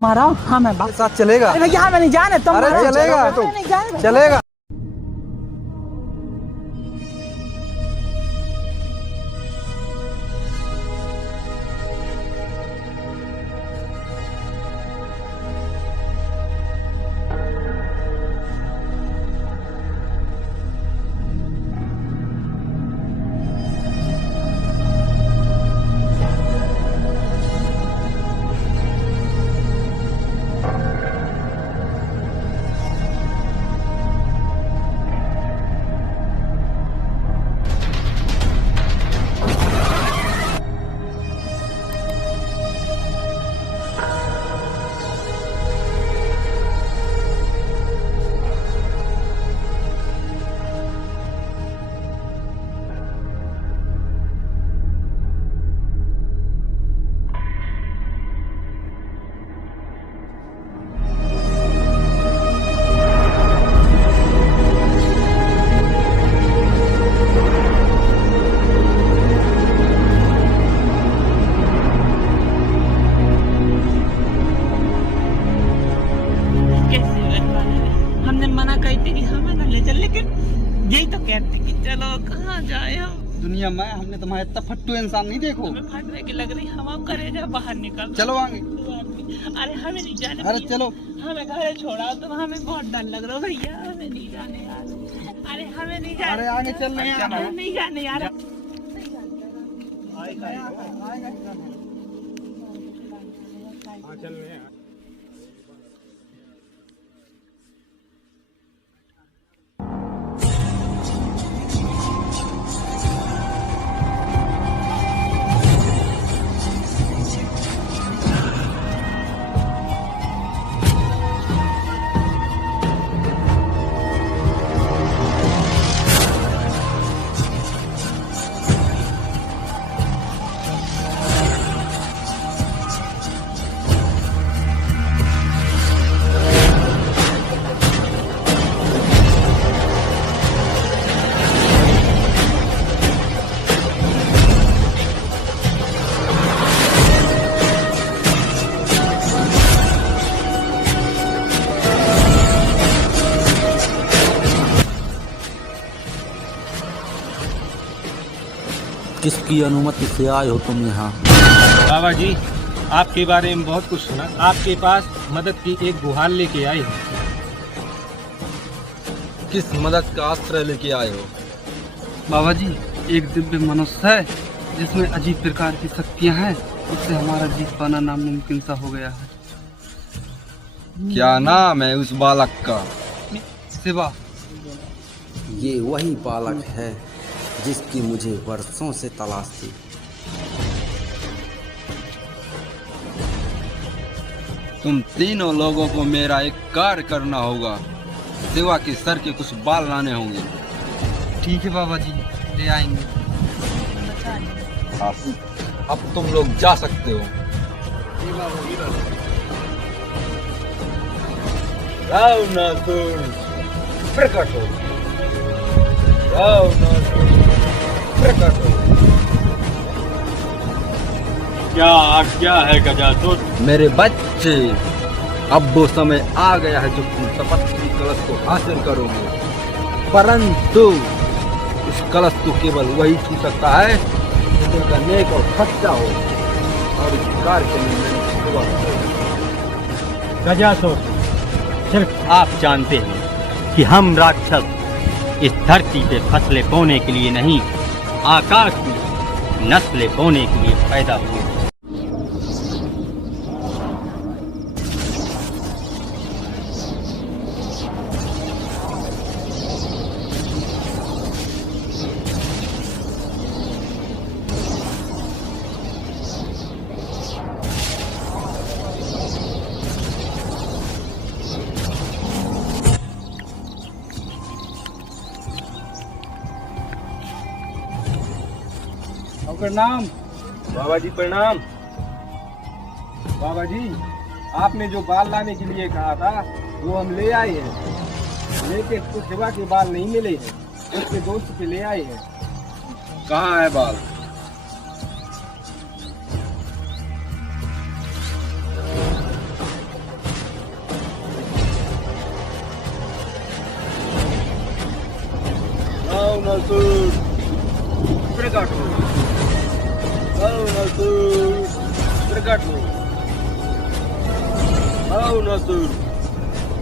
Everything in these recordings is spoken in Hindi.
मारा हाँ मैं बात साथ चलेगा? अरे भैया हमें नहीं जाने तुम अरे मारो। चलेगा हमें नहीं जाने। चलेगा। हमने मना कही थी कि हमें ना ले चल, लेकिन यही तो कहते कि चलो कहाँ जाए हम। दुनिया में हमने तुम्हारे इतना फट्टू इंसान नहीं देखो। हमें फटने की लग रही, हम करे जा बाहर निकल। चलो आगे। अरे हमें नहीं जाने। अरे चलो। हमें घर छोड़ा तो हमें बहुत डर लग रहा है भैया, हमें नहीं जाने यार। अरे हमें नहीं जाने। अरे आगे चल रहे हैं। हमें नहीं जाने यार। किसकी अनुमति से आए हो तुम यहाँ? बाबा जी, आपके बारे में बहुत कुछ सुना। आपके पास मदद की एक गुहार लेके आए हैं। किस मदद का आश्रय लेके आए हो? बाबा जी, एक दिव्य मनुष्य है जिसमें अजीब प्रकार की शक्तियां हैं। उससे हमारा जीत पाना नामुमकिन सा हो गया है। क्या नाम है उस बालक का? शिवा। ये वही बालक है जिसकी मुझे वर्षों से तलाश थी। तुम तीनों लोगों को मेरा एक कार्य करना होगा। शिवा के सर के कुछ बाल लाने होंगे। ठीक है बाबा जी, ले आएंगे। अब तुम लोग जा सकते हो। रावणासुर प्रकट हो। रावणासुर प्रकट हो। क्या आज्ञा है गजासुर? मेरे बच्चे, अब वो समय आ गया है जो तुम तपस्वी कलश को हासिल करोगे, परंतु उस कलश को केवल वही छू सकता है जो तुमका नेक और सच्चा हो। और इस कार्य के लिए मैंने गजासुर, सिर्फ आप जानते हैं कि हम राक्षस इस धरती पे फसलें बोने के लिए नहीं, आकाश में नस्लें बोने के लिए पैदा हुए। प्रणाम बाबा जी प्रणाम। बाबा जी, आपने जो बाल लाने के लिए कहा था वो हम ले आए हैं, लेकिन कुछ शिवा के बाल नहीं मिले हैं। उसके दोस्त के ले आए हैं। कहाँ है बाल? नसूर प्रकट हो, आओ नसूर प्रकट हो, आओ नसूर।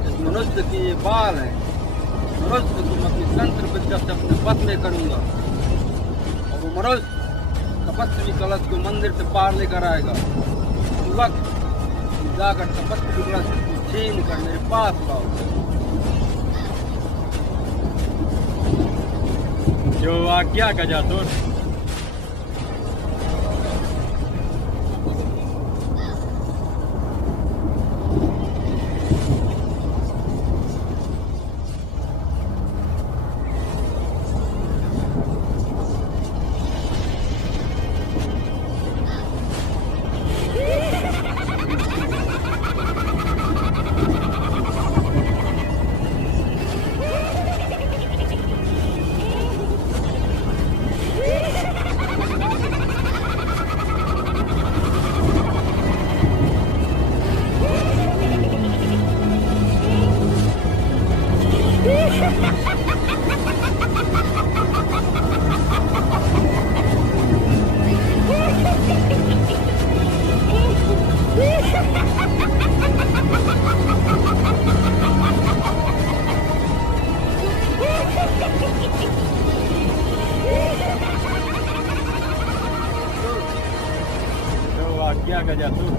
इस मनुष्य की ये बाल है, मनुष्य को मैं अपनी तंत्र विद्या से अपने बस में करूंगा और वो मनुष्य तपस्वी कलश को मंदिर से पार लेकर आएगा। उस वक्त जाकर तपस्वी कलश को छीन कर मेरे पास लाओ। जो आज्ञा गजासुर। जो आज्ञा गजासुर।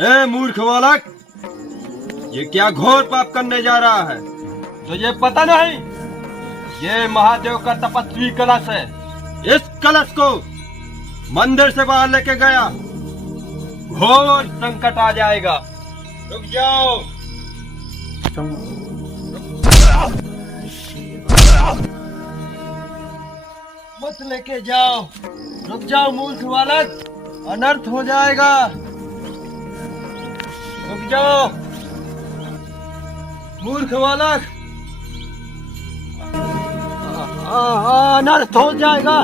ए मूर्ख बालक, ये क्या घोर पाप करने जा रहा है? तुझे पता नहीं ये महादेव का तपस्वी कलश है। इस कलश को मंदिर से बाहर लेके गया घोर संकट आ जाएगा। रुक जाओ। मत लेके जाओ, रुक जाओ मूर्ख बालक, अनर्थ हो जाएगा। रुक जाओ मूर्ख बालक, अनर्थ हो जाएगा।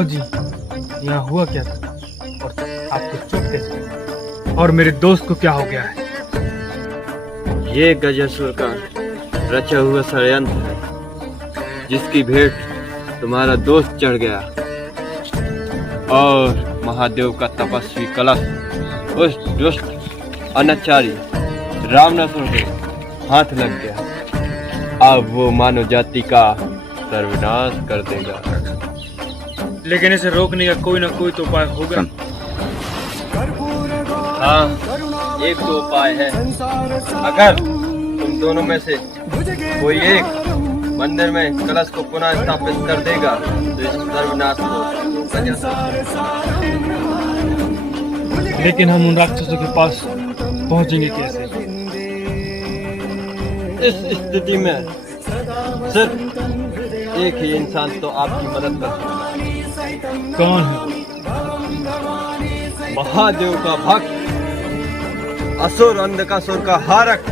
बाबा जी, यहाँ हुआ क्या था और आपको चुप कैसे? और मेरे दोस्त को क्या हो गया है? ये गजसुर का रचा हुआ षड्यंत्र है, जिसकी भेंट तुम्हारा दोस्त चढ़ गया और महादेव का तपस्वी कलश उस दुष्ट अनाचारी रावणासुर के हाथ लग गया। अब वो मानव जाति का सर्वनाश कर देगा। लेकिन इसे रोकने का कोई ना कोई तो उपाय होगा। हाँ, एक तो उपाय है। अगर तुम दोनों में से कोई एक मंदिर में कलश को पुनः स्थापित कर देगा तो इस सर्वनाश को रोका जा सकता है। लेकिन हम उन राक्षसों के पास पहुंचेंगे कैसे? इस स्थिति में सिर्फ एक ही इंसान तो आपकी मदद कर सकता है। कौन है? महादेव का भक्त, असुर अंधकासुर का हारक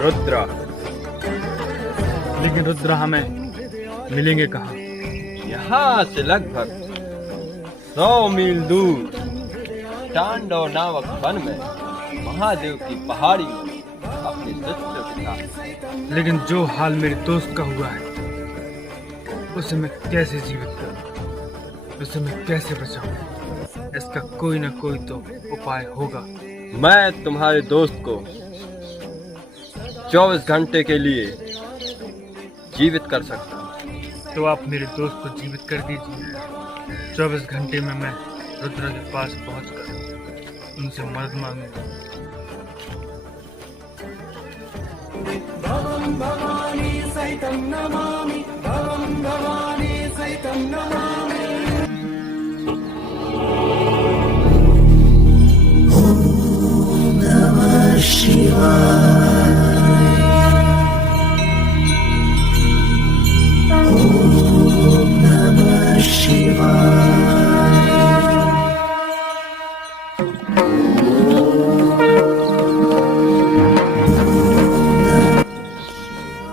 रुद्र। लेकिन रुद्र हमें मिलेंगे कहाँ? यहाँ से लगभग 100 मील दूर टांडव नामक वन में महादेव की पहाड़ी में अपने शिष्यों के साथ। लेकिन जो हाल मेरे दोस्त का हुआ है उसे मैं कैसे जीवित करूं? उसे मैं कैसे बचाऊं? इसका कोई ना कोई तो उपाय होगा। मैं तुम्हारे दोस्त को 24 घंटे के लिए जीवित कर सकता हूँ। तो आप मेरे दोस्त को जीवित कर दीजिए। 24 घंटे में मैं रुद्र के पास पहुंचकर उनसे मदद मांगूंगा।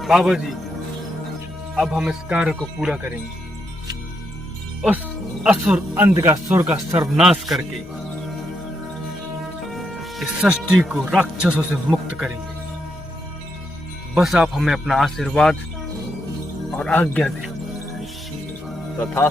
बाबा जी, अब हम इस कार्य को पूरा करेंगे। उस असुर अंधकासुर का सर्वनाश करके इस सृष्टि को राक्षसों से मुक्त करेंगे। बस आप हमें अपना आशीर्वाद और आज्ञा दें। तथा